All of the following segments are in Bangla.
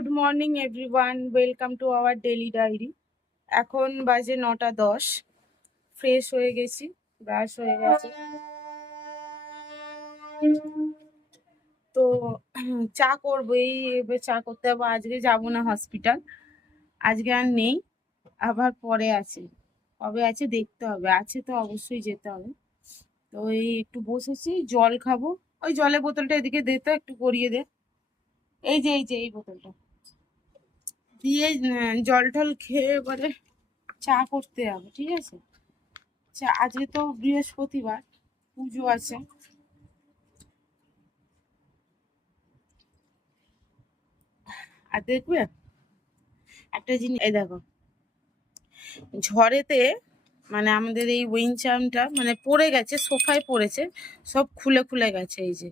Good morning everyone, welcome to our daily diary. এখন বাজে 9:10। ফ্রেশ হয়ে গেছি, ব্রাশ হয়ে গেছে। তো চা করবো, এবার চা করতে হবে। আজকে যাব না হসপিটাল, আজকে আর নেই, আবার পরে আছে। কবে আছে দেখতে হবে, আছে তো অবশ্যই যেতে হবে। তো এই একটু বসেছি, জল খাবো। ওই জলের বোতলটা এদিকে দে তো, একটু গড়িয়ে দে। এই যে এই বোতলটা দিয়ে জল টল খেয়ে এবারে চা করতে হবে, ঠিক আছে? চা, আজকে তো বৃহস্পতিবার, পুজো আছে। আর দেখবে একটা জিনিস, এই দেখো, ঝড়েতে মানে আমাদের এই উইন্ডচামটা মানে পড়ে গেছে, সোফায় পড়েছে, সব খুলে খুলে গেছে। এই যে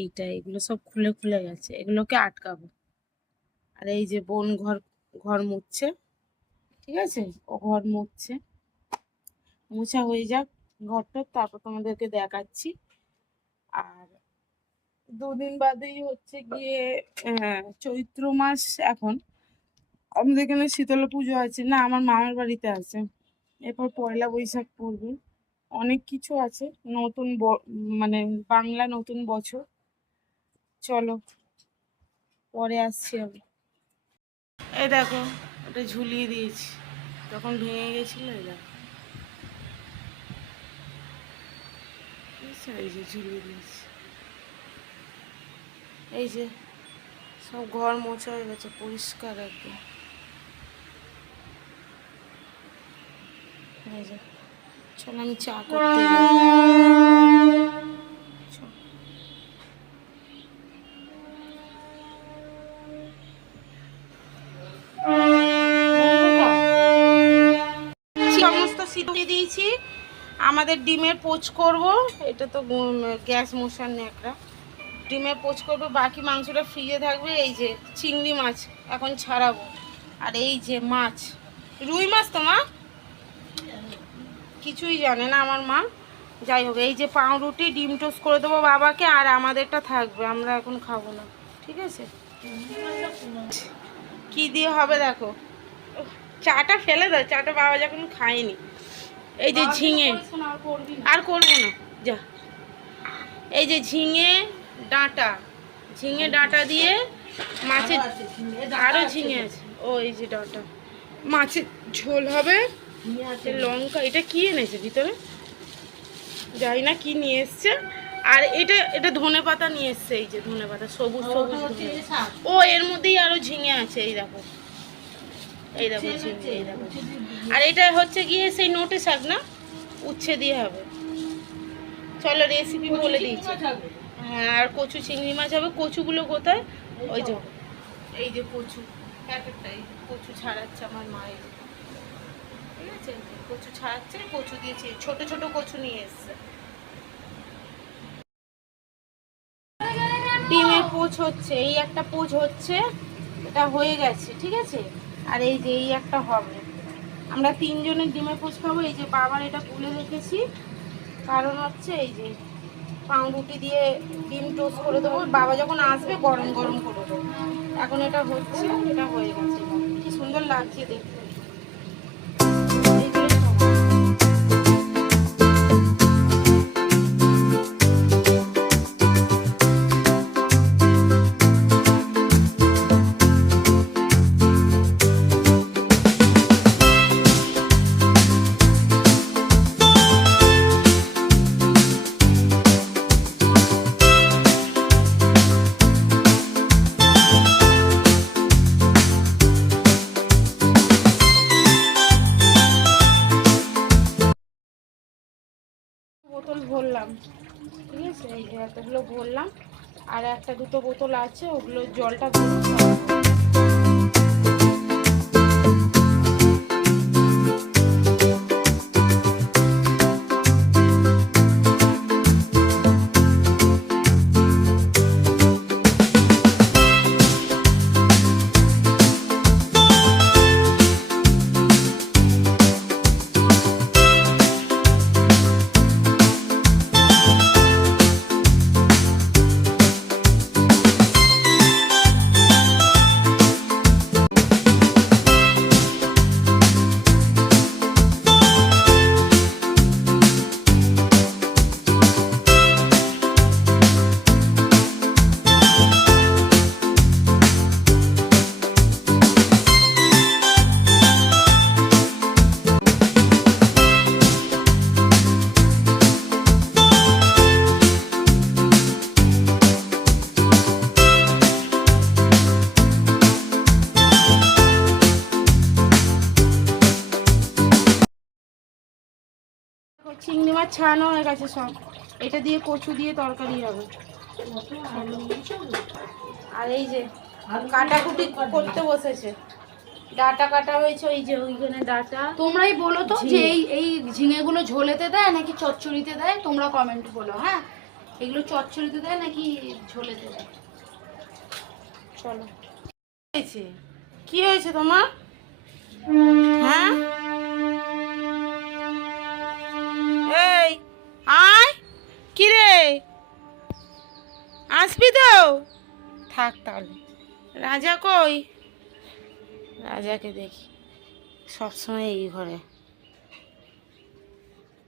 এইটা এগুলো সব খুলে খুলে গেছে, এগুলোকে আটকাবো। আর এই যে বোন ঘর ঘর মুছছে, ঠিক আছে? ও ঘর মুছছে, মোছা হয়ে যাক ঘরটা, তারপর তোমাদেরকে দেখাচ্ছি। আর দুদিন বাদেই হচ্ছে গিয়ে চৈত্র মাস। এখন আমাদের এখানে শীতলা পুজো আছে না, আমার মামার বাড়িতে আছে। এরপর পয়লা বৈশাখ পড়বে, অনেক কিছু আছে। নতুন মানে বাংলা নতুন বছর। চলো পরে আসছি আমি। এই দেখো, ওটা ঝুলিয়ে দিয়েছি, তখন ভেঙে গেছিল। এই দেখো, এই যে ঝুলিয়ে দিয়েছি। এই যে সব ঘর মোছা হয়ে গেছে, পরিষ্কার একদম। এই যে, চলো আমি চা করতে যাই। সমস্ত সিদ্ধ দিয়ে দিয়েছি। আমাদের ডিমের পোচ করব, এটা তো গ্যাস মোশার ন্যাকড়া। ডিমের পোচ করবো, বাকি মাংসটা ফ্রিজে থাকবে। এই যে চিংড়ি মাছ এখন ছাড়াবো। আর এই যে মাছ, রুই মাছ। তো মা কিছুই জানে না আমার মা। যাই হোক, এই যে পাউরুটি ডিম টোস্ট করে দেবো বাবাকে, আর আমাদেরটা থাকবে, আমরা এখন খাবো না, ঠিক আছে? কি দিয়ে হবে দেখো, চাটা ফেলে দাও, চাটা বাবা যখন খায়নি। এই যে ঝিঙে, আর করবো না, যা। এই যে ঝিঙে ডাঁটা দিয়ে মাছের, আরো ঝিঙে আছে, ও এই যে ডাঁটা, মাছের ঝোল হবে। লঙ্কা, এটা কি এনেছে ভিতরে জানি না কি নিয়ে এসছে। আর এটা ধনে পাতা নিয়ে এসছে, এই যে ধনে পাতা, সবুজ সবুজ। ও এর মধ্যেই আরো ঝিঙে আছে, এই দেখো, এই দেখো ঝিঙে, এই দেখো। আর এটা হচ্ছে গিয়ে সেই নোটে শাক না, উচ্ছে দিয়ে হবে। চলো রেসিপি বলে দিচ্ছি। হ্যাঁ, আর কচু চিংড়ি মাছ হবে। কচুগুলো কোথায়? ওই যে, এই যে কচু প্যাকেটটাই, কচু ছাড়াচ্ছে আমার মায়ের, ঠিক আছে? কচু ছাড়াচ্ছে, কচু দিয়েছে, ছোট ছোট কচু নিয়ে এসছে। ডিমের পোচ হচ্ছে, এই একটা পোচ হচ্ছে, এটা হয়ে গেছে, ঠিক আছে? আর এই যে এই একটা হবে। আমরা তিনজনের ডিমের পোচ খাবো। এই যে বাবার এটা তুলে রেখেছি, কারণ হচ্ছে এই যে পাউরুটি দিয়ে ডিম টোস্ট করে দেবো, বাবা যখন আসবে গরম গরম করে দেবো। এখন এটা হচ্ছে, এটা হয়ে গেছে, কি সুন্দর লাগছে দেখতে। বোতল ভরলাম, ঠিক আছে? এই যে এতগুলো ভরলাম, আর একটা দুটো বোতল আছে, ওগুলো জলটা ভরুন। ছাড়ানো হয়ে গেছে সব। এটা দিয়ে কচু দিয়ে তরকারি হবে। আর এই যে কাটাকুটি করতে বসেছে, ডাটা কাটা হয়েছে, ওই যে ওইখানে ডাটা। তোমরাই বলো তো যে এই ঝিঙেগুলো ঝোলেতে দেয় নাকি চচ্চড়িতে দেয়, তোমরা কমেন্ট বলো। হ্যাঁ, এগুলো চচ্চড়িতে দেয় নাকি ঝোলেতে দেয়? চলো। কি হয়েছে তোমার? হ্যাঁ এই আয়, কি রে আসবি তো? থাক তাহলে। রাজা কই? রাজাকে দেখি সবসময় এই ঘরে।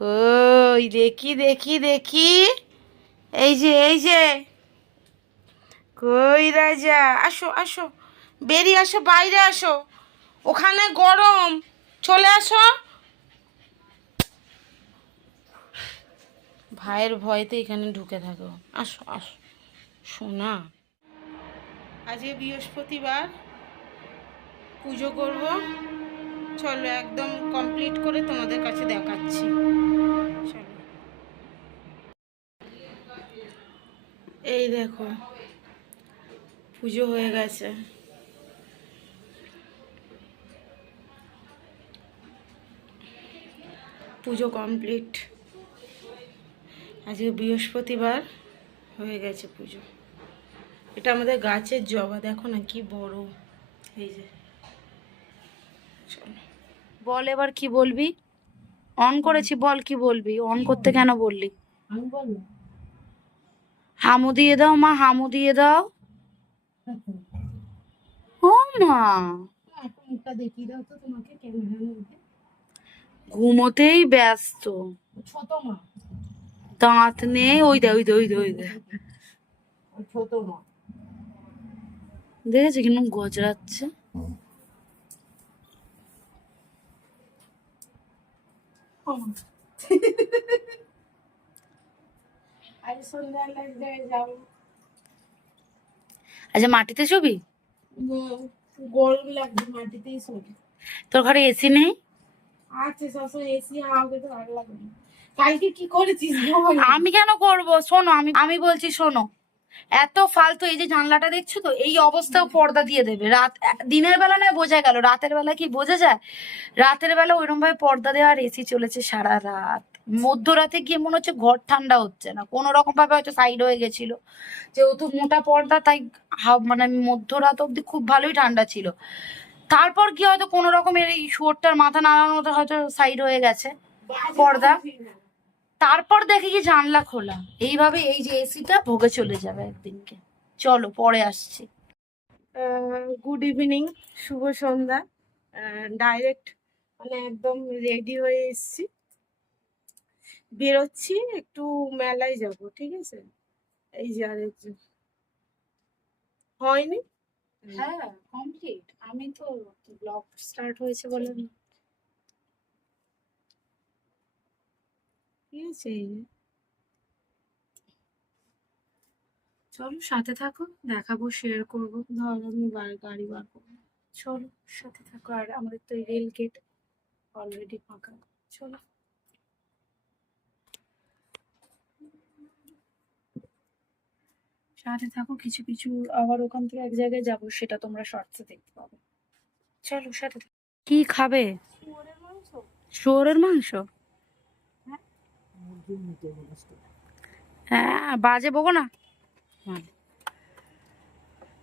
কই দেখি দেখি দেখি, এই যে এই যে, কই রাজা? আসো আসো, বেরিয়ে আসো, বাইরে আসো, ওখানে গরম, চলে আসো। ভাইয়ের ভয়তে এখানে ঢুকে থাকো। আসো আসো শোনা। আজকে বৃহস্পতিবার, পুজো করব। চলো একদম কমপ্লিট করে তোমাদের কাছে দেখাচ্ছি। চলো, এই দেখো পুজো হয়ে গেছে। পুজো কমপ্লিট। আজকে বৃহস্পতিবার, হয়ে গেছে পুজো। এটা আমাদের গাছের জবা, দেখো না কি বড়। এই যে চলো বল এবার কি বলবি? অন করেছি, বল কি বলবি? অন করতে কেন বললি? আমি বলবো হামু দিয়ে দাও মা, হামু দিয়ে দাও। ও মা, মুখটা দেখিয়ে দাও তো তোমাকে ক্যামেরার মধ্যে। ঘুমোতেই ব্যস্ত, ছোট মা, দাঁত নেই। ওই দে ওই দে ওই দে ওই দে, ছোট মা। দেখেছি কিন্তু গজরাচ্ছে। আজ সন্ধ্যাবেলা এক জায়গায় যাবো। আচ্ছা, মাটিতে শুবি? গরম লাগছে, মাটিতেই শোবে। তোর ঘরে এসি নেই? আচ্ছা, সবসময় এসি হাওয়াকে তো ভালো লাগে না। কালকে কি করেছিস বল? আমি কেন করব? শোনো, আমি আমি বলছি শোনো, এত ফালতু। এই যে জানলাটা দেখছো তো, এই অবস্থাও পর্দা দিয়ে দেবে। রাত, দিনের বেলা নয় বোঝা গেল, রাতের বেলা কি বোঝা যায়? রাতের বেলা ওইরকম ভাবে পর্দা দেওয়া, আর এসি চলেছে সারা রাত। মধ্যরাতে গিয়ে মনে হচ্ছে ঘর ঠান্ডা হচ্ছে না, কোনো রকম ভাবে হয়তো সাইড হয়ে গেছিল, যেহেতু মোটা পর্দা, তাই মানে মধ্যরাত অব্দি খুব ভালোই ঠান্ডা ছিল। তারপর কি হয়তো কোনো রকমের এই শুয়োরটার মাথা নাড়ানোতে হয়তো সাইড হয়ে গেছে পর্দা। তারপর দেখি কি জানলা খোলা। এইভাবে এই যে এসিটা ভোগে চলে যাবে একদিনকে। চলো পরে আসছি। গুড ইভিনিং, শুভ সন্ধ্যা। ডাইরেক্ট মানে একদম রেডি হয়ে এসছি, বেরোচ্ছি, একটু মেলায় যাব, ঠিক আছে? এই যে আরেকজন হয়নি। হ্যাঁ, কমপ্লিট। আমি তো ব্লগ স্টার্ট হয়েছে বলে ঠিক আছে, এই যে চলো সাথে থাকো, দেখাবো, শেয়ার করবো। ধর আমি গাড়ি বার করবো। চলো সাথে থাকো। আর আমাদের তো রেল গেট অলরেডি ফাঁকা। চলো সাথে থাকো। কিছু কিছু আবার ওখান থেকে এক জায়গায় যাবো, সেটা তোমরা শর্টসে দেখতে পাবে। চলো সাথে থাকো। কি খাবে? শুয়োরের মাংস। শুয়োরের মাংস? হ্যাঁ, হ্যাঁ, বাজে বকো না।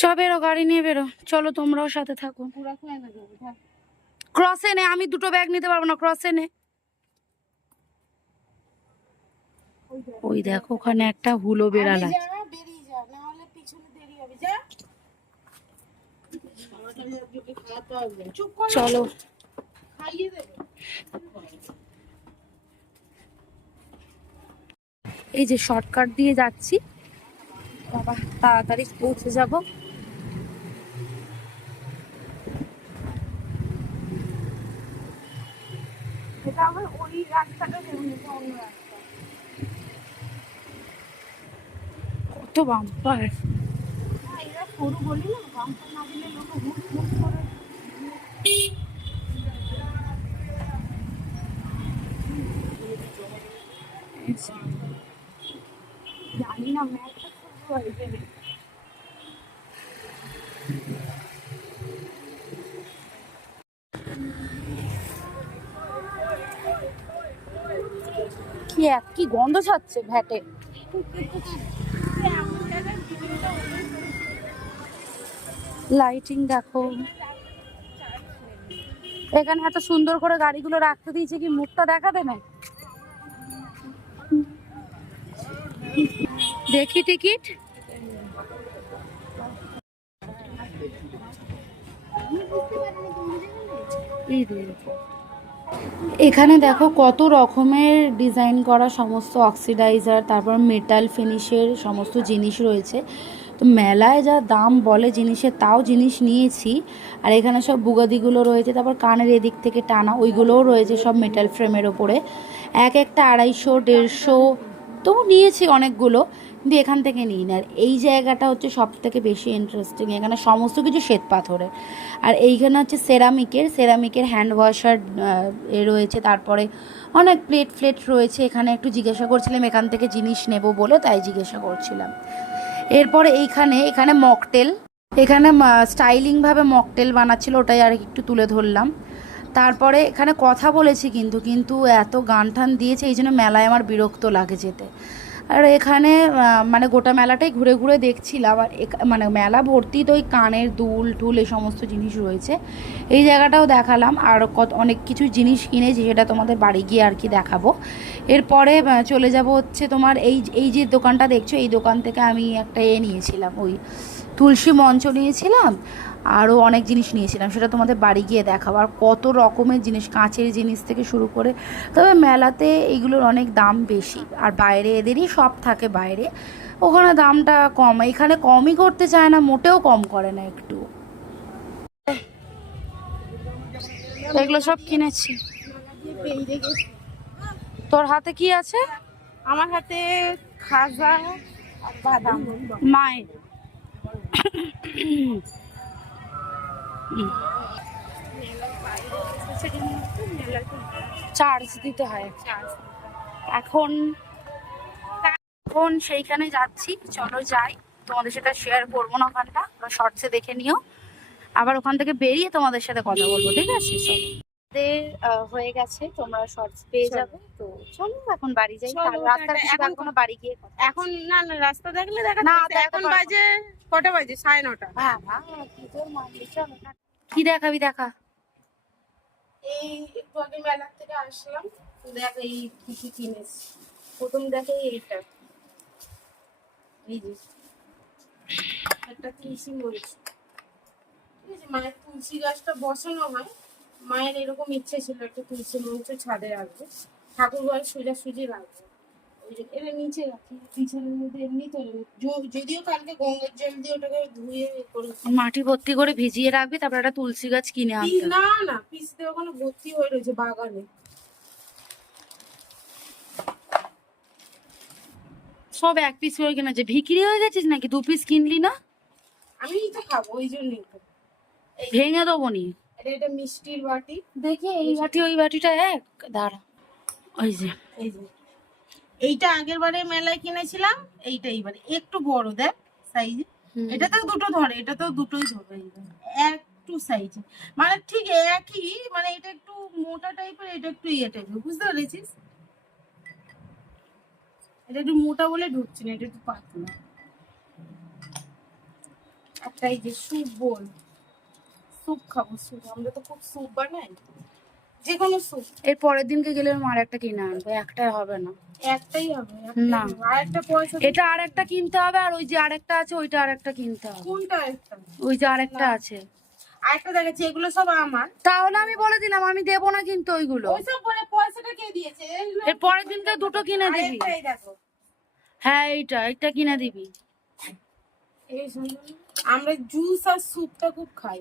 চ বেরো, গাড়ি নিয়ে বেরো। চলো তোমরাও সাথে থাকো। পুরা খেয়ে না যাবে, থাক। ক্রসে নে, আমি দুটো ব্যাগ নিতে পারবো না, ক্রসে নে। ওই দেখো ওখানে একটা হুলো বেড়াল আগে আছে। যা, বেরিয়ে যা, না হলে পিছনে দেরি হবে, যা। খাওয়াতে হবে, চুপ কর না। চলো খাইয়ে দেবে। এই যে শর্টকাট দিয়ে যাচ্ছি, বাবা তাড়াতাড়ি পৌঁছে যাব। এটা আমার ওই রাস্তাটা যেমন, এটা অন্য রাস্তা। কত বাম্পার! হ্যাঁ, এরা সরু বলি না, বাম্পার না দিলে লোক হুট হুট করে। জানি না ম্যাচটা খুব হয়েছে। কি গন্ধ ছাড়ছে ভ্যাটে। লাইটিং দেখো, এখানে এত সুন্দর করে গাড়িগুলো রাখতে দিয়েছে, কি মুখটা দেখাবে না? দেখি টিকিট। এখানে দেখো কত রকমের ডিজাইন করা সমস্ত অক্সিডাইজার, তারপর মেটাল ফিনিশের সমস্ত জিনিস রয়েছে। তো মেলায় যা দাম বলে জিনিসের, তাও জিনিস নিয়েছি। আর এখানে সব বুগাদিগুলো রয়েছে, তারপর কানের এদিক থেকে টানা ওইগুলোও রয়েছে সব মেটাল ফ্রেমের ওপরে, এক একটা 250, 150। তো নিয়েছি অনেকগুলো, কিন্তু এখান থেকে নিই না। আর এই জায়গাটা হচ্ছে সব থেকে বেশি ইন্টারেস্টিং, এখানে সমস্ত কিছু শ্বেত পাথরের। আর এইখানে হচ্ছে সেরামিকের হ্যান্ড ওয়াশার রয়েছে, তারপরে অনেক প্লেট ফ্লেট রয়েছে। এখানে একটু জিজ্ঞাসা করছিলাম এখান থেকে জিনিস নেব বলে, তাই জিজ্ঞাসা করছিলাম। এরপরে এখানে মকটেল, এখানে স্টাইলিংভাবে মকটেল বানাচ্ছিল, ওটাই আর একটু তুলে ধরলাম। তারপরে এখানে কথা বলেছি, কিন্তু এত গান টান দিয়েছে, এই জন্য মেলায় আমার বিরক্ত লাগে যেতে। আর এখানে মানে গোটা মেলাটাই ঘুরে ঘুরে দেখছিলাম। আর মানে মেলা ভর্তি তো ওই কানের দুল টুল এই সমস্ত জিনিস রয়েছে। এই জায়গাটাও দেখালাম, আর অনেক কিছু জিনিস কিনেছি, সেটা তোমাদের বাড়ি গিয়ে আর কি দেখাবো। এরপরে চলে যাব হচ্ছে তোমার এই যে দোকানটা দেখছো, এই দোকান থেকে আমি একটা নিয়েছিলাম, ওই তুলসী মঞ্চ নিয়েছিলাম, আরও অনেক জিনিস নিয়েছিলাম, সেটা তোমাদের বাড়ি গিয়ে দেখাবো। আর কত রকমের জিনিস, কাঁচের জিনিস থেকে শুরু করে। তবে মেলাতে এইগুলোর অনেক দাম বেশি, আর বাইরে এদেরই সব থাকে বাইরে, ওখানে দামটা কম। এখানে কমই করতে চায় না, মোটেও কম করে না একটু। এগুলো সব কিনেছি। তোর হাতে কি আছে? আমার হাতে খাজা আর বাদাম। মায়ের চার্জ দিতে হয় এখন। এখন সেইখানে যাচ্ছি, চলো যাই। তোমাদের সাথে শেয়ার করবো না ওখানটা, শর্টসে দেখে নিও। আবার ওখান থেকে বেরিয়ে তোমাদের সাথে কথা বলবো, ঠিক আছে? চলো, হয়ে গেছে, তোমরা শর্টস পেয়ে যাবে। তো চলো এখন বাড়ি যাই। রাস্তার কিছু দেখবো না, বাড়ি গিয়ে এখন না না, রাস্তা দেখলে দেখা না, এখন বাজে কটা বাজে? 9:30। হ্যাঁ, কি দেখাবি দেখা। এই একটু আগে মেলা থেকে আসলাম, তো দেখ এই কি কিনেছি। প্রথম দেখে এইটা, এই যে একটা তুলসী মরিচ। ঠিক আছে, মায়ের তুলসী গাছটা বসানো হয়, মায়ের এরকম ইচ্ছে ছিল একটা তুলসী মরিচ ছাদে রাখবে, ঠাকুর ঘর সোজাসুজি রাখবে। ওই যে এটা নিচে রাখি, বিছানার মধ্যে এমনি তোলে। যদিও কালকে গঙ্গার জল দিয়ে ওটাকে ধুয়ে করে মাটি ভর্তি করে ভিজিয়ে রাখবি, তারপর একটা তুলসী গাছ কিনে আনতে হবে। না না, পিসতে ওখানে ভর্তি হয়ে রয়েছে বাগানে। সব এক পিস করে কিনেছে, ভিকিরি হয়ে গেছিস নাকি? 2 পিস কিনলি না? আমি তো খাবো ওই জন্যই তো। ভেঙে দেবো নি। এটা মিষ্টির বাটি। দেখি এই বাটি ওই বাটিটা এক, দাঁড়া। ওই যে এই যে এইটা আগের বারে মেলায় কিনেছিলাম, এইটা এইবারে একটু বড় দেখ সাইজ। এটা তো দুটো ধরে, এটা তো দুটোই ধরবে, একটু সাইজ মানে ঠিক একই, মানে এটা একটু মোটা টাইপের, এটা একটু ইয়ে টাইপের, বুঝতে পেরেছিস? এটা একটু মোটা বলে ঢুকছে না, এটা একটু পাতলা। একটা এই যে স্যুপ বোল, স্যুপ খাবো, স্যুপ আমরা তো খুব স্যুপ বানাই, যে কোনো স্যুপ। এর পরের দিনকে গেলে আর একটা কিনে আনবো, একটাই হবে না। একটাই হবে না, আর একটা পয়সা। এটা আর একটা কিনতে হবে, আর ওই যে আরেকটা আছে ওইটা আরেকটা কিনতে হবে। কোনটা একটা? ওই যে আরেকটা আছে, আরেকটা দেখাচ্ছি, এগুলো সব আমার। তাহলে আমি বলে দিলাম আমি দেবো না কিন্তু ওইগুলো। ওইসব বলে পয়সাটা কে দিয়েছে? এর পরের দিনকে দুটো কিনে দিবি। আরেকটা এই দেখো, হ্যাঁ এইটা কিনে দিবি। এই শুনুন, আমরা জুস আর স্যুপটা খুব খাই।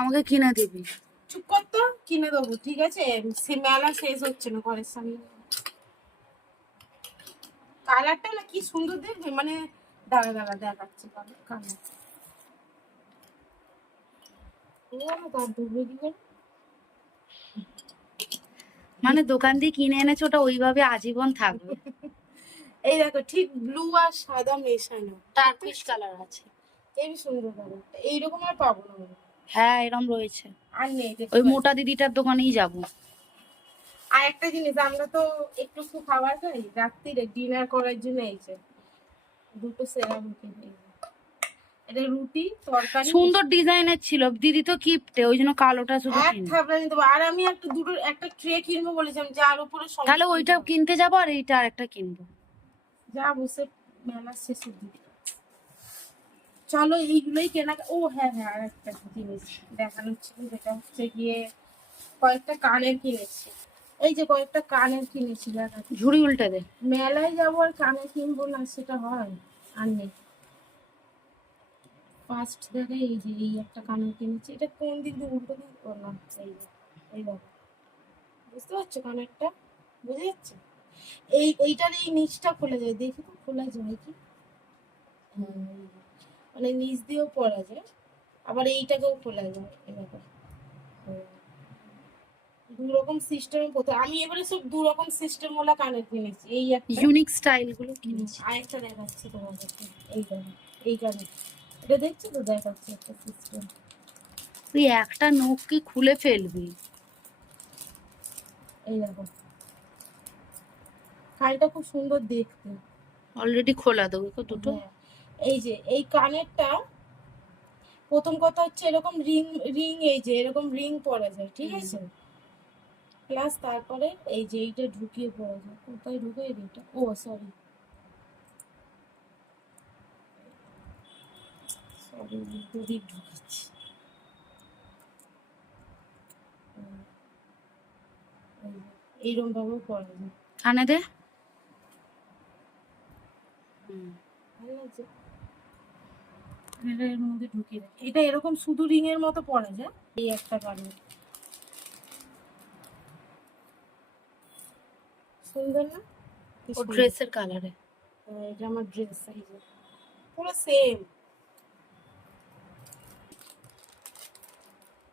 আমাকে কিনে দিবি। চুপ কর তো, কিনে দেবো, ঠিক আছে? সে মেলা শেষ হচ্ছে না, ঘরের সামনে। কালারটা না কি সুন্দর দেখবে, মানে দাঁড়া দাঁড়া দেখাচ্ছি কালার। মানে দোকান দিয়ে কিনে এনেছো, ওটা ওইভাবে আজীবন থাকবে। এই দেখো ঠিক ব্লু আর সাদা মেশানো, টার্কিশ কালার আছে। এই সুন্দর কালারটা, এইরকম আর পাবো না মনে হয়। হ্যাঁ এরম রয়েছে, আর নেই দেখতে ওই পাচ্ছি। মোটা দিদিটার দোকানেই যাব। আর একটা জিনিস, আমরা তো একটু খাবার খাই রাত্রিরে ডিনার করার জন্য, এই যে দুটো সেরা রুটি, এটা রুটি তরকারি সুন্দর ডিজাইনের ছিল দিদি, তো কিপটে, ওই জন্য কালোটা শুধু এক কিনি। থাবড়া নিতে পারবো। আর আমি একটা দুটো একটা ট্রে কিনবো বলেছিলাম, যার উপরে তাহলে ওইটা কিনতে যাবো আর এইটা আরেকটা কিনবো। যা বসে মেলা শেষের দিকে। চলো এইগুলোই কেনা। ও হ্যাঁ হ্যাঁ, আর একটা জিনিস দেখানোর ছিল, যেটা হচ্ছে গিয়ে কয়েকটা কানের কিনেছি। এই যে কয়েকটা কানের কিনেছি, দেখাচ্ছি। ঝুড়ি উল্টে দে। মেলায় যাবো আর কানে কিনবো না, সেটা হয়? আর নেই। ফার্স্ট দেখে এই যে এই একটা কানের কিনেছি, এটা কোন দিক দিয়ে উল্টো দিক করলাম, এই যে এই দেখো, বুঝতে পারছো কানেরটা? বুঝে যাচ্ছে? এইটার এই নিচটা খোলা যায়, দেখি তো খোলা যায় কি। হ্যাঁ, মানে নিচ দিয়েও পরা যায়, আবার এইটাকেও খোলা যায়, এভাবে। দু রকম সিস্টেম কোথায়, আমি এবারে সব দু রকম সিস্টেম ওলা কানের কিনেছি। এই একটা, ইউনিক স্টাইল গুলো কিনেছি। আরেকটা দেখাচ্ছি তোমাদেরকে, এই দেখো এই কানের, এটা দেখছো তো, দেখাচ্ছি একটা সিস্টেম। তুই একটা নখ কি খুলে ফেলবি? এই দেখো, কানটা খুব সুন্দর দেখতে। অলরেডি খোলা দেবো দুটো। হ্যাঁ, এই যে এই কানেরটা, প্রথম কথা হচ্ছে এরকম রিং, রিং এই যে এরকম রিং পরা যায়, ঠিক আছে? প্লাস তারপরে এই যে এইটা ঢুকিয়ে পরা যায়, কোথায় ঢুকে এটা, ও সরি সরি, দুদিক ঢুকাচ্ছি। এইরকম ভাবেও পরা যায়, কানে দে। ভালো লাগছে। এটা এর মধ্যে ঢুকিয়ে দেয়, এটা এরকম শুধু রিং এর মতো পরা যায়। এই একটা কানের, সুন্দর না? কি ও সুন্দর। ড্রেসের কালারে। এটা আমার ড্রেস সাইজে, পুরো সেম।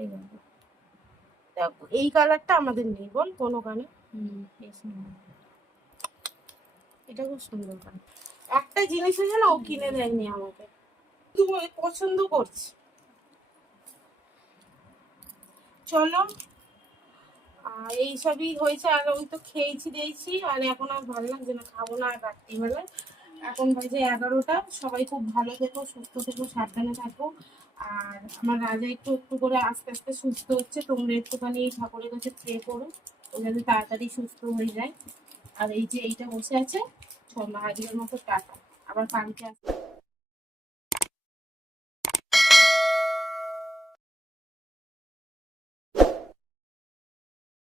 এই দেখো, দেখো, এই কালারটা আমাদের নেই বল কোনো কানে। এই সুন্দর। এটা খুব সুন্দর কালার। একটা জিনিস আছে না, ও কিনে দেয়নি আমাকে, শুধু ওই পছন্দ করছি। চলো, আর এইসবই হয়েছে, আর ওই তো খেয়েছি দিয়েছি, আর এখন আর ভালো লাগছে না, খাবো না আর রাত্রিবেলায়। এখন বাজে 11টা। সবাই খুব ভালো থেকো, সুস্থ থেকো, সাবধানে থাকো। আর আমার রাজা একটু একটু করে আস্তে আস্তে সুস্থ হচ্ছে, তোমরা একটুখানি ঠাকুরের কাছে প্রে করো, ও যাতে তাড়াতাড়ি সুস্থ হয়ে যায়। আর এই যে এইটা বসে আছে, চলো আজকের মতো টাটা, আবার কালকে আসবে।